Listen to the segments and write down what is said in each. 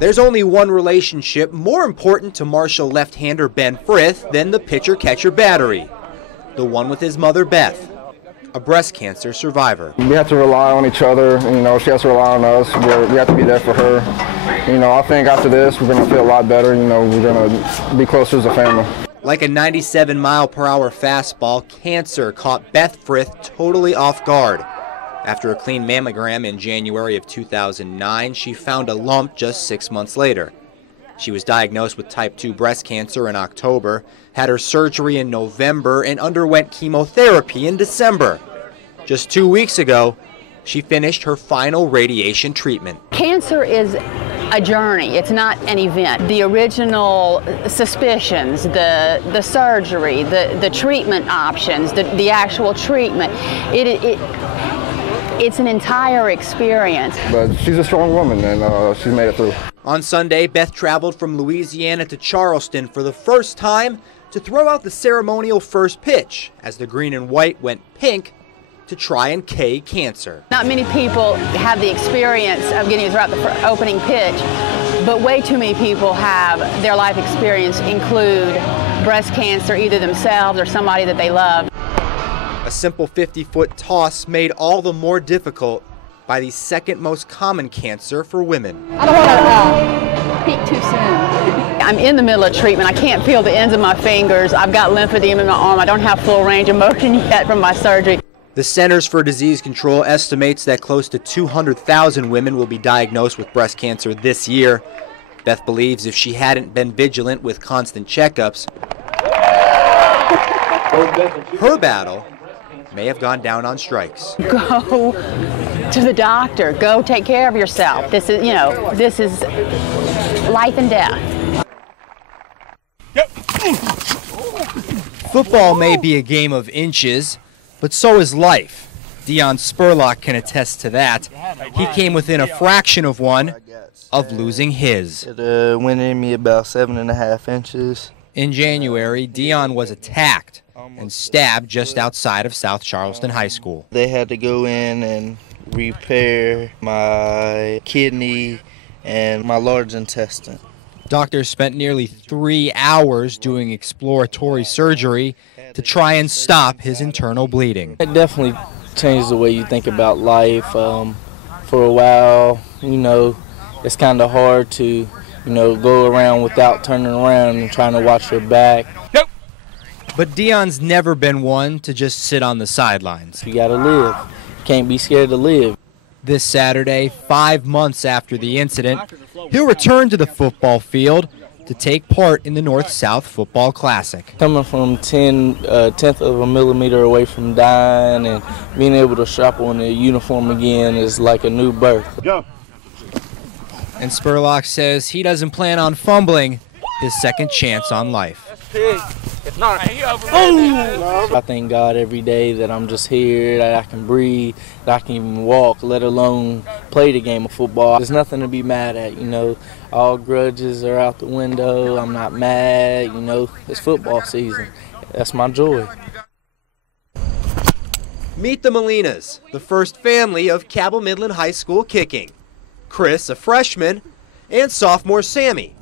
There's only one relationship more important to Marshall left-hander Ben Frith than the pitcher-catcher battery. The one with his mother, Beth, a breast cancer survivor. We have to rely on each other. She has to rely on us. We have to be there for her. I think after this, we're going to feel a lot better. We're going to be closer as a family. Like a 97-mile-per-hour fastball, cancer caught Beth Frith totally off guard. After a clean mammogram in January of 2009, she found a lump just 6 months later. She was diagnosed with type 2 breast cancer in October, had her surgery in November, and underwent chemotherapy in December. Just 2 weeks ago, she finished her final radiation treatment. Cancer is a journey. It's not an event. The original suspicions, the surgery, the treatment options, the actual treatment, it's an entire experience. But she's a strong woman, and she's made it through. On Sunday, Beth traveled from Louisiana to Charleston for the first time to throw out the ceremonial first pitch as the green and white went pink to try and K cancer. Not many people have the experience of getting to throw out the opening pitch, but way too many people have their life experience include breast cancer, either themselves or somebody that they love. A simple 50-foot toss made all the more difficult by the second most common cancer for women. I don't want to peak too soon. I'm in the middle of treatment. I can't feel the ends of my fingers. I've got lymphedema in my arm. I don't have full range of motion yet from my surgery. The Centers for Disease Control estimates that close to 200,000 women will be diagnosed with breast cancer this year. Beth believes if she hadn't been vigilant with constant checkups, her battle may have gone down on strikes. Go to the doctor. Go take care of yourself. This is, this is life and death. Football may be a game of inches, but so is life. Dion Spurlock can attest to that. He came within a fraction of one of losing his. It went in me about 7.5 inches. In January, Dion was attacked and stabbed just outside of South Charleston High School. They had to go in and repair my kidney and my large intestine. Doctors spent nearly 3 hours doing exploratory surgery to try and stop his internal bleeding. It definitely changed the way you think about life. For a while, it's kind of hard to, go around without turning around and trying to watch your back. Nope. But Dion's never been one to just sit on the sidelines. You gotta live. You can't be scared to live. This Saturday, 5 months after the incident, he'll return to the football field to take part in the North-South Football Classic. Coming from 10th of a millimeter away from dying and being able to shop on a uniform again is like a new birth. Go. And Spurlock says he doesn't plan on fumbling his second chance on life. I thank God every day that I'm just here, that I can breathe, that I can even walk, let alone play the game of football. There's nothing to be mad at, All grudges are out the window. I'm not mad, It's football season. That's my joy. Meet the Molinas, the first family of Cabell Midland High School kicking. Chris, a freshman, and sophomore Sammy.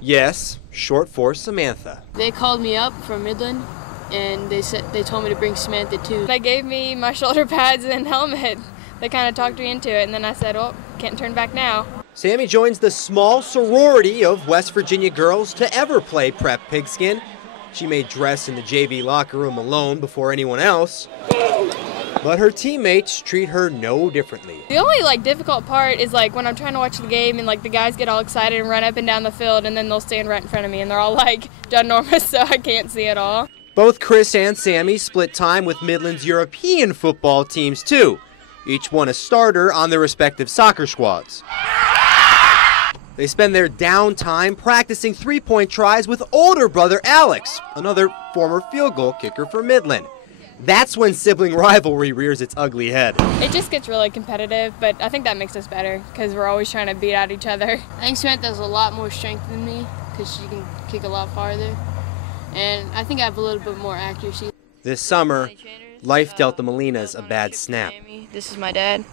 Yes, short for Samantha. They called me up from Midland, and they told me to bring Samantha too. They gave me my shoulder pads and helmet. They kind of talked me into it, and then I said, "Oh, can't turn back now." Sammy joins the small sorority of West Virginia girls to ever play prep pigskin. She may dress in the JV locker room alone before anyone else, but her teammates treat her no differently. The only difficult part is when I'm trying to watch the game and the guys get all excited and run up and down the field, and then they'll stand right in front of me and they're all ginormous, so I can't see it all. Both Chris and Sammy split time with Midland's European football teams too, each one a starter on their respective soccer squads. They spend their downtime practicing three-point tries with older brother Alex, another former field goal kicker for Midland. That's when sibling rivalry rears its ugly head. It just gets really competitive, but I think that makes us better because we're always trying to beat out each other. I think Samantha has a lot more strength than me because she can kick a lot farther, and I think I have a little bit more accuracy. This summer, life dealt the Molinas a bad snap. This is my dad.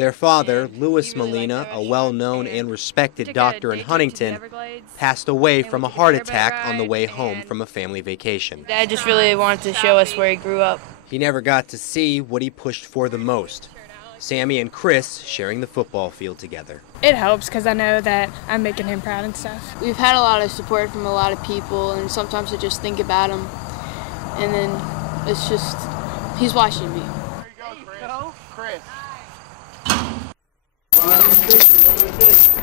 Their father, Louis Molina, a well-known and respected doctor in Huntington, passed away from a heart attack on the way home from a family vacation. Dad just really wanted to show us where he grew up. He never got to see what he pushed for the most. Sammy and Chris sharing the football field together. It helps because I know that I'm making him proud and stuff. We've had a lot of support from a lot of people, and sometimes I just think about him, and then it's just, he's watching me. There you go, Chris.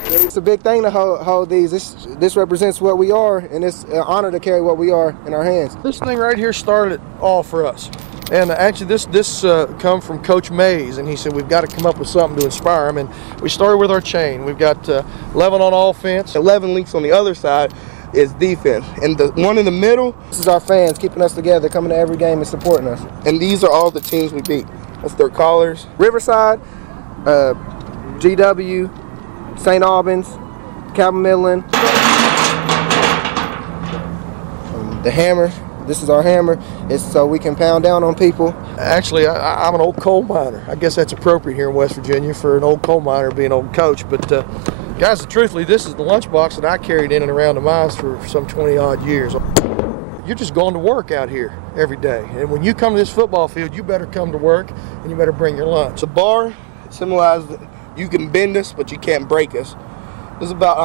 It's a big thing to hold these. This represents what we are, and it's an honor to carry what we are in our hands. This thing right here started it all for us. And actually this come from Coach Mays, and he said we've got to come up with something to inspire them. And we started with our chain. We've got 11 on offense. 11 links on the other side is defense. And the one in the middle, this is our fans keeping us together, coming to every game and supporting us. And these are all the teams we beat. That's their collars. Riverside, GW, St. Albans, Calvin Midland. The hammer. This is our hammer. It's so we can pound down on people. Actually, I'm an old coal miner. I guess that's appropriate here in West Virginia for an old coal miner being an old coach. But guys, truthfully, this is the lunchbox that I carried in and around the mines for some 20-odd years. You're just going to work out here every day. And when you come to this football field, you better come to work and you better bring your lunch. The bar symbolizes you can bend us, but you can't break us. This is about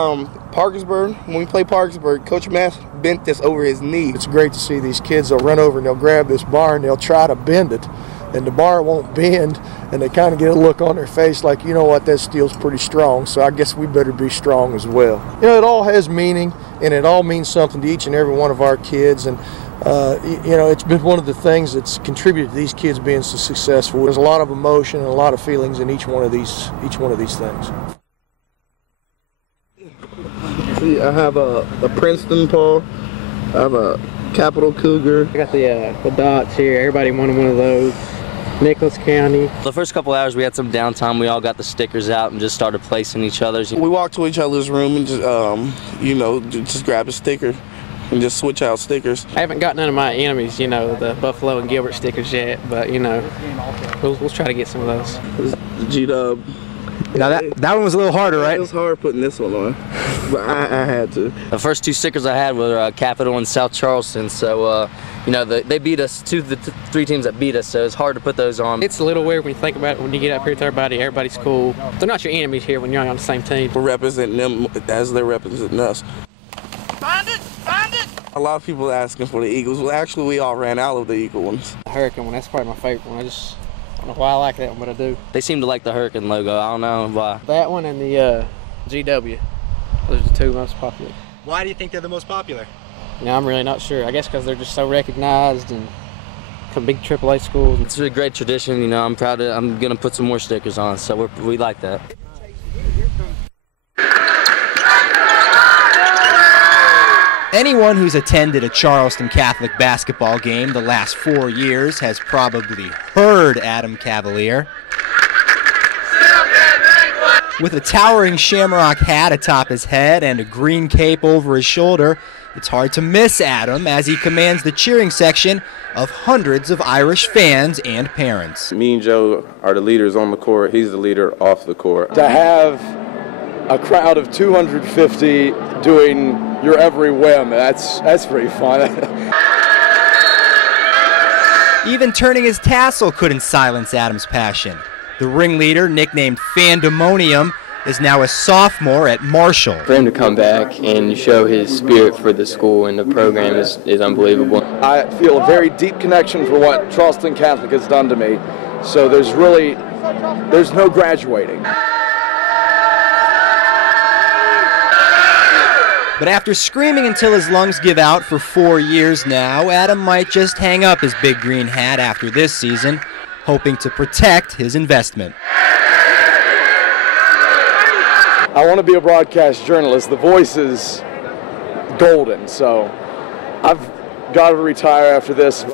Parkersburg. When we play Parkersburg, Coach Mass bent this over his knee. It's great to see these kids. They'll run over and they'll grab this bar and they'll try to bend it. And the bar won't bend, and they kind of get a look on their face like, you know what, that steel's pretty strong, so I guess we better be strong as well. You know, it all has meaning, and it all means something to each and every one of our kids. And you know, it's been one of the things that's contributed to these kids being so successful. There's a lot of emotion and a lot of feelings in each one of these things. See, I have a Princeton Paul. I have a Capital Cougar. I got the dots here. Everybody wanted one of those. Nicholas County. The first couple hours we had some downtime. We all got the stickers out and just started placing each other's. We walked to each other's room and just, you know, just grab a sticker and just switch out stickers. I haven't got none of my enemies, you know, the Buffalo and Gilbert stickers yet, but you know, we'll try to get some of those. G-Dub. Now that one was a little harder, right? It was hard putting this one on, but I had to. The first two stickers I had were Capital and South Charleston, so you know, they beat us, the three teams that beat us, so it's hard to put those on. It's a little weird when you think about it. When you get up here with everybody's cool. They're not your enemies here when you're on the same team. We're representing them as they're representing us. Find it! Find it! A lot of people asking for the Eagles. Well, actually, we all ran out of the Eagle ones. The Hurricane one, that's probably my favorite one. I don't know why I like that one, but I do. They seem to like the Hurricane logo. I don't know why. That one and the GW. Those are the two most popular. Why do you think they're the most popular? You know, I'm really not sure. I guess because they're just so recognized and some big AAA schools. It's a great tradition. You know, I'm proud of it. I'm going to put some more stickers on, so we like that. Anyone who's attended a Charleston Catholic basketball game the last 4 years has probably heard Adam Cavalier. With a towering shamrock hat atop his head and a green cape over his shoulder, it's hard to miss Adam as he commands the cheering section of hundreds of Irish fans and parents. Me and Joe are the leaders on the court. He's the leader off the court. To have a crowd of 250 doing your every whim, that's pretty fun. Even turning his tassel couldn't silence Adam's passion. The ringleader, nicknamed Fandemonium, is now a sophomore at Marshall. For him to come back and show his spirit for the school and the program is unbelievable. I feel a very deep connection for what Charleston Catholic has done to me, so there's no graduating. But after screaming until his lungs give out for 4 years now, Adam might just hang up his big green hat after this season, hoping to protect his investment. I want to be a broadcast journalist. The voice is golden, so I've got to retire after this.